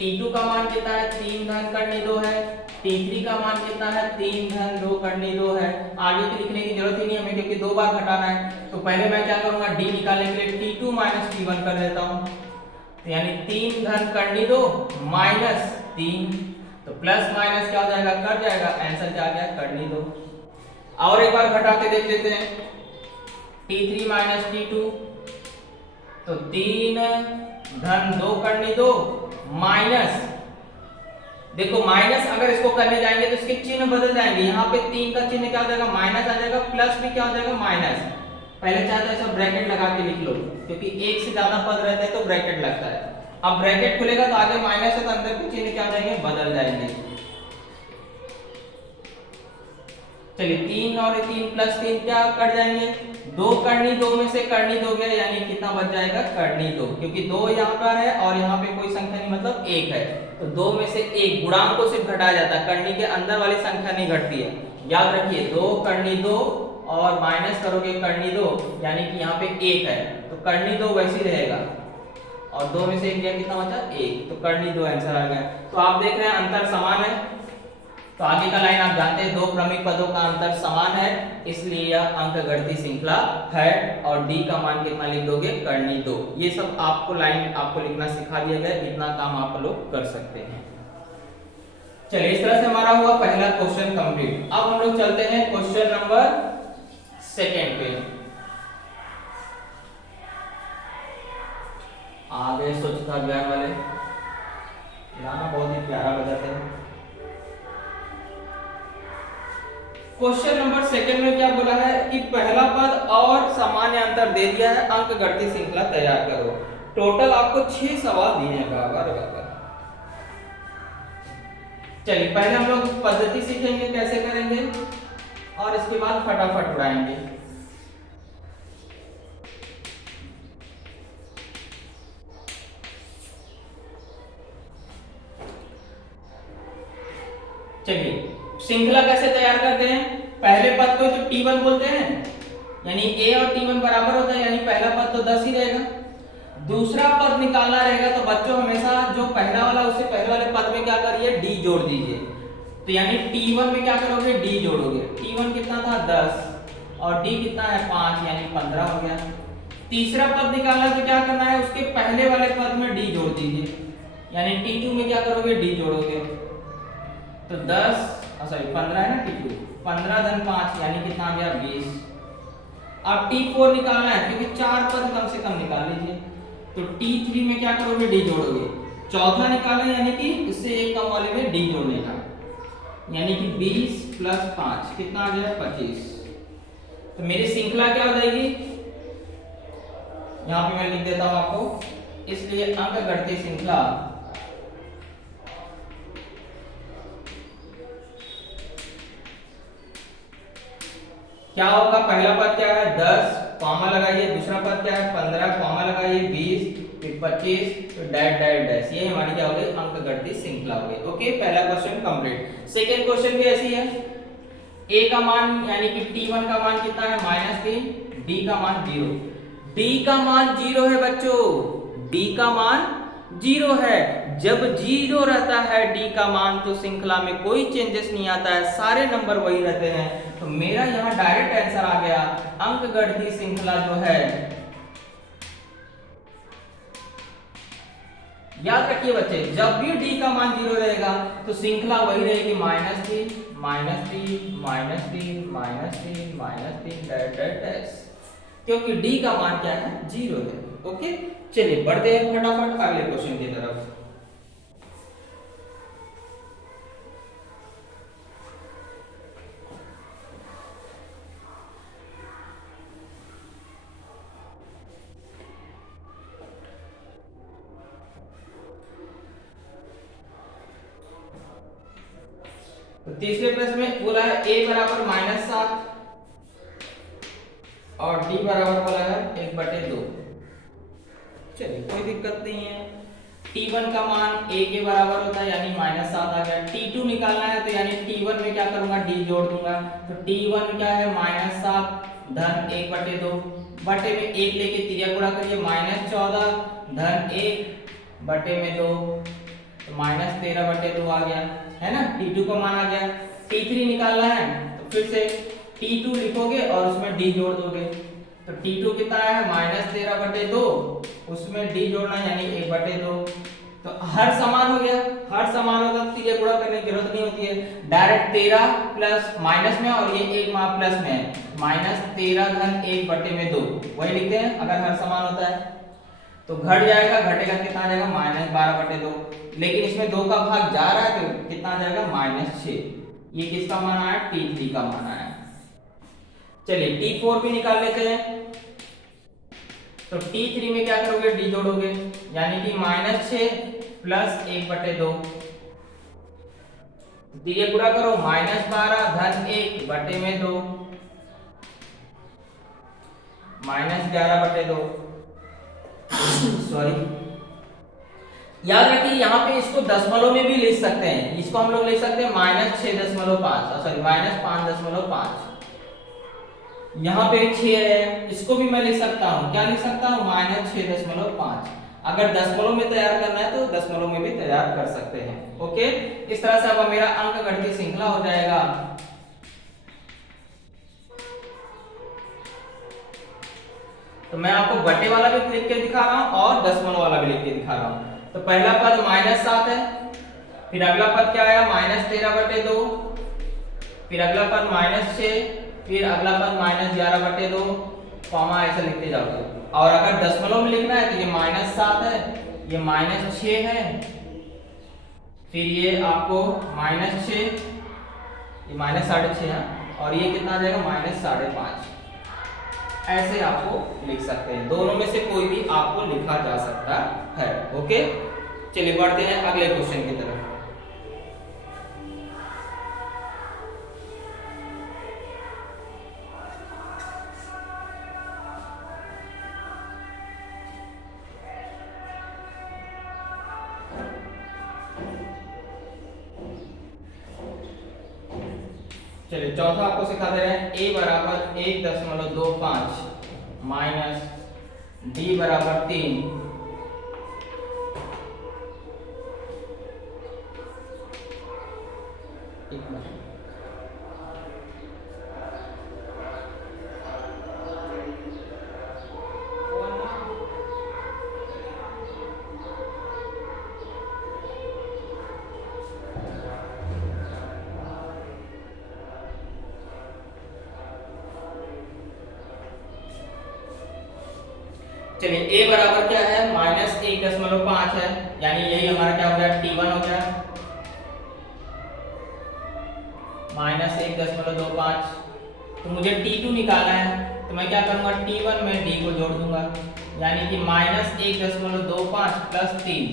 t2 का मान कितना है, 3 धन करनी 2 है, t3 का मान कितना है, 3 धन 2 करनी 2 है। आगे की लिखने की जरूरत ही नहीं हमें, क्योंकि 2 बार घटाना है। तो पहले मैं क्या करूंगा, d निकालने के लिए t2 माइनस t1 कर देता हूं, तो यानी 3 धन करनी 2 माइनस 3, तो प्लस माइनस क्या हो जाएगा, कट जाएगा, आंसर क्या आ गया, करनी 2। और एक बार घटा के देख लेते हैं, t3 माइनस t2, तो 3 धन 2 करनी 2 माइनस, देखो माइनस अगर इसको करने जाएंगे तो इसके चिन्ह बदल जाएंगे, यहाँ पे 3 का चिन्ह क्या हो जाएगा, माइनस आ जाएगा, प्लस भी क्या हो जाएगा, माइनस। पहले चाहे तो ऐसा ब्रैकेट लगा के लिख लो, क्योंकि एक से ज्यादा पद रहते हैं तो ब्रैकेट लगता है। अब ब्रैकेट खुलेगा तो आगे माइनस है तो अंदर के चिन्ह क्या हो जाएंगे, बदल जाएंगे। चलिए 3 और 3 प्लस 3 क्या कट जाएंगे, 2 करनी 2 में से करनी 2 गया, यानी कितना बच जाएगा, करनी 2, क्योंकि 2 यहाँ पर है और यहाँ पे कोई संख्या नहीं, मतलब 1 है, तो 2 में से 1 गुणांक को सिर्फ घटाया जाता है, करनी के अंदर वाली संख्या नहीं घटती है, याद रखिए। 2 करनी 2 और माइनस करोगे करनी 2, यानी कि यहाँ पे 1 है, तो करनी 2 वैसी रहेगा, और 2 में से 1 गया, कितना बचा, 1, तो करनी 2 आंसर आ गया। तो आप देख रहे हैं अंतर समान है, तो आगे का लाइन आप जानते हैं, दो क्रमिक पदों का अंतर समान है, इसलिए यह अंकगणितीय श्रृंखला है। और d का मान कितना लिख दोगे, करनी 2। ये सब आपको लाइन आपको लिखना सिखा दिया गया, इतना काम आप लोग कर सकते हैं। चलिए इस तरह से हमारा हुआ पहला क्वेश्चन कंप्लीट। अब हम लोग चलते हैं क्वेश्चन नंबर 2 पे। आगे स्वच्छता अभियान वाले गाना बहुत ही प्यारा बजाते हैं। क्वेश्चन नंबर 2 में क्या बोला है कि पहला पद और सामान्य अंतर दे दिया है, अंक गणितीय श्रृंखला तैयार करो। टोटल आपको 6 सवाल दिए हैं बराबर। चलिए पहले हम लोग पद्धति सीखेंगे कैसे करेंगे, और इसके बाद फटाफट उड़ाएंगे। चलिए श्रृंखला कैसे तैयार करते हैं, पहले पद को तो t1 बोलते हैं, यानी a और t1 बराबर होता है, यानी पहला पद तो 10 ही रहेगा। दूसरा पद निकालना रहेगा तो बच्चों हमेशा जो पहला वाला उससे पहले वाले पद में क्या करिए, d जोड़ दीजिए। तो यानी t1 में क्या करोगे, d जोड़ोगे। t1 कितना था, 10, और d कितना है, 5, यानी 15 हो गया। तीसरा पद निकालना तो क्या करना है, उसके पहले वाले पद में d जोड़ दीजिए, यानी t2 में क्या करोगे, d जोड़ोगे। तो 15 है ना, t2, 15 धन 5, यानी कितना आ गया, 20। अब t4 निकालना है, क्योंकि 4 पद कम से कम निकाल लीजिए, तो t3 में क्या करोगे, d जोड़ोगे। चौथा निकालना, यानी कि इससे एक कम वाले में d जोड़ने का, यानी कि 20 प्लस 5 कितना आ गया, 25। तो मेरी श्रृंखला क्या हो जाएगी, यहाँ पे मैं लिख देता हूं आपको, इसलिए अंकगणितीय श्रृंखला क्या होगा, पहला पद क्या है, 10, कॉमा लगाइए, दूसरा पद क्या है, 15, कॉमा लगाइए, 20, फिर 25, तो डैश डैश डैश, ये हमारी क्या हो गई, अंकगणितीय श्रृंखला हो गई। ओके, पहला क्वेश्चन कंप्लीट। सेकंड क्वेश्चन भी ऐसी है, a का मान यानी कि t1 का मान कितना है, -3, d का मान 0। d का मान 0 है बच्चों, d का मान 0 है। जब 0 रहता है d का मान, तो श्रृंखला में कोई चेंजेस नहीं आता है, सारे नंबर वही रहते हैं। तो मेरा यहाँ डायरेक्ट आंसर आ गया, अंकगणितीय श्रृंखला जो है, याद रखिए बच्चे, जब भी d का मान 0 रहेगा तो श्रृंखला वही रहेगी, -3, -3, -3, -3, -3 डैश डैश डैश, क्योंकि d का मान क्या है, 0 है। ओके, चलिए बढ़ते हैं फटाफट अगले क्वेश्चन की तरफ। तो तीसरे प्रश्न में बोला है a बराबर -7 और d बराबर बोला है 1/2। चलिए कोई दिक्कत नहीं है। t1 का मान a के बराबर होता है यानी -7 आ गया। t2 निकालना है तो यानी t1 में क्या करूंगा, d जोड़ दूंगा। तो t1 क्या है -7 धन 1/2 बटे में 1 लेके तिरिया गुणा करिए, -14 धन 1 बटे में 2 तो -13/2 आ गया है ना। t2 का मान आ गया। t3 निकालना है तो फिर से t2 लिखोगे और उसमें d जोड़ दोगे। तो t2 कितना है -13/2, उसमें d जोड़ना यानी 1/2। तो हर समान हो गया, हर समान होगा तो तिरिया गुणा करने की जरूरत नहीं होती है, डायरेक्ट 13 प्लस माइनस में और ये एक माप प्लस में है, -13 धन 1/2 वही लिखते हैं अगर हर समान होता है। तो घट जाएगा, घटेगा कितना आ जाएगा -12/2, लेकिन इसमें 2 का भाग जा रहा है तो कितना आ जाएगा -6। ये किसका मान आया, t3 का मान आया। चलिए t4 भी निकाल लेते हैं। तो t3 में क्या करोगे, d जोड़ोगे यानी कि -6 प्लस 1/2 ये गुणा करो, -12 धन 1 बटे में 2 -11/2। सॉरी, याद रखिए यहाँ पे इसको दशमलव में भी लिख सकते हैं, इसको हम लोग लिख सकते हैं -6.5 सॉरी -5.5। यहाँ पे 6 है, इसको भी मैं लिख सकता हूँ, क्या लिख सकता हूँ -6.5। अगर दशमलव में तैयार करना है तो दशमलव में भी तैयार कर सकते हैं। ओके, इस तरह से अब मेरा अंक गणितीय श्रृंखला हो जाएगा। तो मैं आपको बटे वाला भी लिख के दिखा रहा हूँ और दशमलव वाला भी लिख के दिखा रहा हूँ। तो पहला पद -7 है, फिर अगला पद क्या आया -13/2, फिर अगला पद -6, फिर अगला पद -11/2, कॉमा ऐसे लिखते जाओगे। और अगर दशमलव में लिखना है तो ये -7 है, ये -6 है, फिर ये आपको -6, ये -6.5 है और ये कितना आ जाएगा -5.5। ऐसे आपको लिख सकते हैं, दोनों में से कोई भी आपको लिखा जा सकता है। ओके, चलिए बढ़ते हैं अगले क्वेश्चन की तरफ। चलिए चौथा आपको सिखा दे रहे हैं, a बराबर 1.25 माइनस d बराबर 3 चलिए a बराबर क्या है -1.5 है, यानी यही हमारा क्या हो गया, t1 हो गया -1.25। तो मुझे t2 निकालना है तो मैं क्या करूंगा, t1 में d को जोड़ दूंगा यानी कि -1.25 प्लस 3,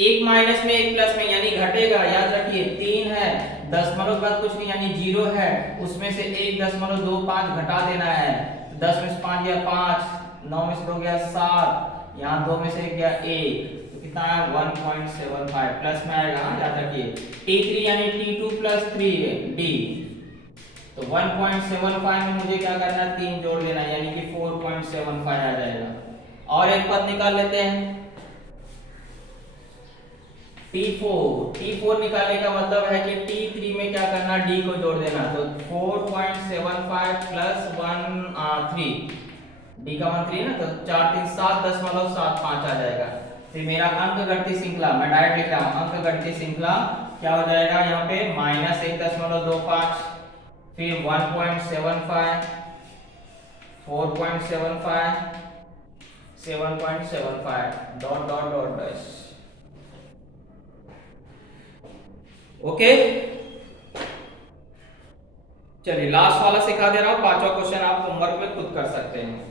एक माइनस में एक प्लस में यानी घटेगा, याद रखिए 3 है, दशमलव के बाद कुछ नहीं यानी 0 है, उसमें से 1.25 घटा देना है। तो 10 में से 5 गया 5, 9 में से 2 गया 7, यहाँ 2 में से 1 गया 1, तो कितना आया 1.75 प्लस में आएगा, याद रखिए t3 यानी t2 प्लस 3d। तो 1.75 में मुझे क्या करना है, 3 जोड़ लेना यानी कि 4.75 आ जाएगा। और एक पद निकाल लेते हैं T4 निकालने का मतलब है कि T3 में क्या करना, D को जोड़ देना। तो 4.75 प्लस 3, D का मान 3 है ना, तो 4 3 7.75 आ जाएगा। फिर मेरा अंक गणितीय श्रृंखला मैं डायरेक्ट लिख रहा हूँ, अंक गणितीय श्रृंखला क्या हो जाएगा यहाँ पे -1.25, फिर 1.75, 4.75, 7.75 dot dot dot dash. Okay, चलिए लास्ट वाला सिखा दे रहा हूं, पांचवा क्वेश्चन आप होमवर्क में खुद कर सकते हैं।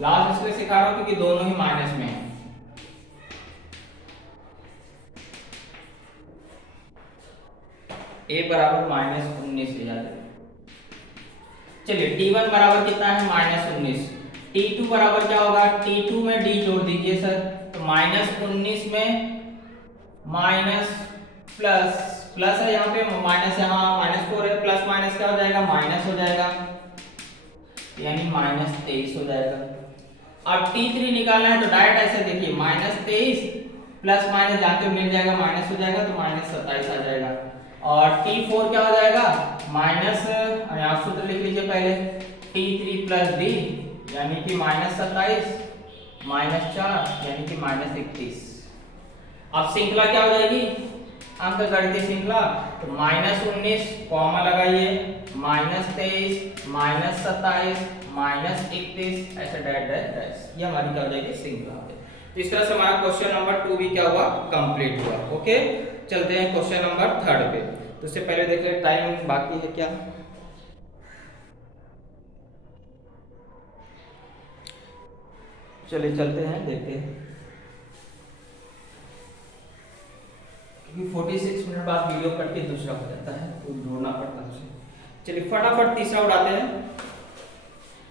लास्ट इसलिए सिखा रहा हूं क्योंकि दोनों ही माइनस में है। a बराबर -19 ले जाते हैं। चलिए t1 बराबर कितना है -19। t2 बराबर क्या होगा, t2 में d जोड़ दीजिए सर, तो -19 में माइनस प्लस है, यहाँ पे माइनस, यहाँ -4 है, प्लस माइनस क्या हो जाएगा, माइनस हो जाएगा, यानी -23 हो जाएगा। अब t3 निकालना है तो डायरेक्ट ऐसे देखिए, -23 प्लस माइनस जाके मिल जाएगा, माइनस हो जाएगा तो -27 आ जाएगा। और t4 क्या हो जाएगा, माइनस, आप सूत्र लिख लीजिए पहले, t3 प्लस d यानी कि -27 -4 यानी कि -31। अब श्रृंखला क्या हो जाएगी, अंक गणितीय श्रृंखला, तो -19 कॉमा लगाइए, -23 -27 -31 ऐसे डैश डैश डैश, ये हमारी क्या हो जाएगी, श्रृंखला। तो इस तरह से हमारा क्वेश्चन नंबर 2 भी क्या हुआ, कंप्लीट हुआ। ओके, चलते हैं क्वेश्चन नंबर 3 पे। तो उससे पहले देख ले टाइम बाकी है क्या। चलिए चलते हैं, देखते हैं, क्योंकि 46 मिनट बाद वीडियो कट के दूसरा हो जाता है तो ढूंढना पड़ता है। चलिए फटाफट तीसरा उड़ाते हैं।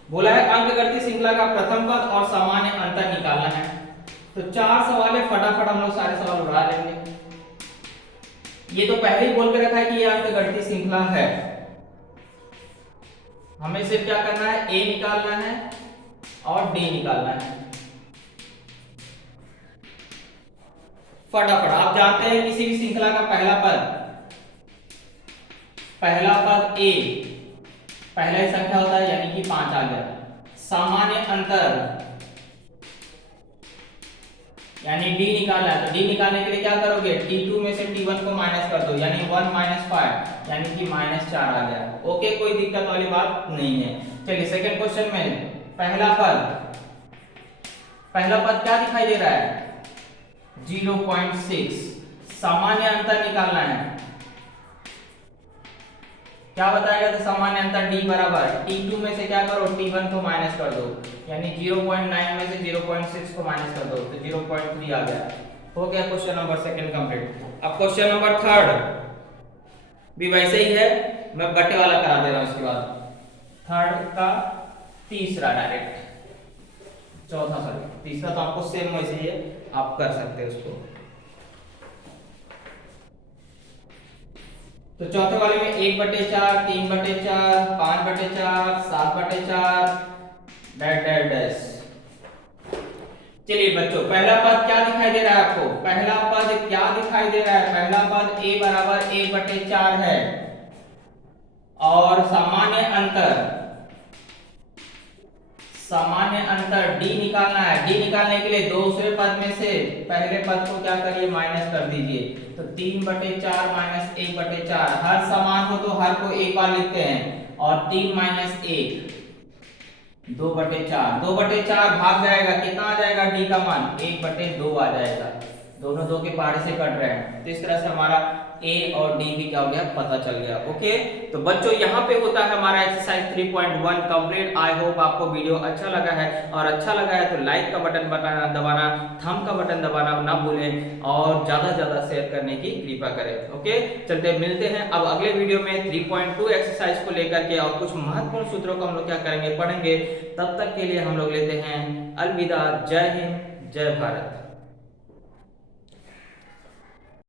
बोला है अंकगणितीय श्रृंखला का प्रथम पद और सामान्य अंतर निकालना है। तो 4 सवाल है, फटाफट हम लोग सारे सवाल उड़ा लेंगे। ये तो पहले ही बोल के रखा है कि ये अंकगणितीय श्रृंखला है। हमें सिर्फ क्या करना है, a निकालना है और d निकालना है। फटाफट, आप जानते हैं किसी भी श्रृंखला का पहला पद a पहला ही संख्या होता है, यानी कि 5 आ गया। सामान्य अंतर यानी d निकालना है, तो d निकालने के लिए क्या करोगे, t2 में से t1 को माइनस कर दो, यानी 1 - 5 यानी कि -4 आ गया। ओके, कोई दिक्कत वाली बात नहीं है। चलिए सेकंड क्वेश्चन में पहला पद क्या दिखाई दे रहा है, 0.6। सामान्य अंतर निकालना है, क्या बताएगा, तो सामान्य अंतर d बराबर t2 में से क्या करो, t1 को माइनस कर दो, यानी 0.9 में से 0.6 को माइनस कर दो, तो 0.3 आ गया। हो गया क्वेश्चन नंबर 2 कंप्लीट। अब क्वेश्चन नंबर 3 भी वैसे ही है, मैं बट्टे वाला करा दे रहा हूं। इसके बाद 3 का तीसरा डायरेक्ट, चौथा सॉरी तीसरा तो आपको सेम वैसे ही है, आप कर सकते हैं उसको। तो चौथे वाले में 1/4 3/4 5/4 7/4 डैश डैश डैश। चलिए बच्चों, पहला पद क्या दिखाई दे रहा है आपको, पहला पद क्या दिखाई दे रहा है, पहला पद a बराबर 1/4 है और सामान्य अंतर d निकालना है। d निकालने के लिए दूसरे पद में से पहले पद को क्या करिए, माइनस कर दीजिए, तो 3/4 - 1/4, हर समान हो तो हर को एक बार लिखते हैं, और 3 - 1 2/4, 2/4 भाग जाएगा, कितना आ जाएगा d का मान, 1/2 आ जाएगा। दोनों 2 के पहाड़े से कट रहे हैं, तो इस तरह से हमारा a और d भी क्या हो गया, पता चल गया। ओके, तो बच्चों यहाँ पे होता है हमारा एक्सरसाइज 3.1 कंप्लीट। आई होप आपको वीडियो अच्छा लगा है, और अच्छा लगा है तो लाइक का बटन दबाना, थंब का बटन दबाना ना भूलें, और ज्यादा ज्यादा शेयर करने की कृपा करें। ओके, चलते मिलते हैं अब अगले वीडियो में 3.2 एक्सरसाइज को लेकर के, और कुछ महत्वपूर्ण सूत्रों को हम लोग क्या करेंगे, पढ़ेंगे। तब तक के लिए हम लोग लेते हैं अलविदा। जय हिंद, जय भारत।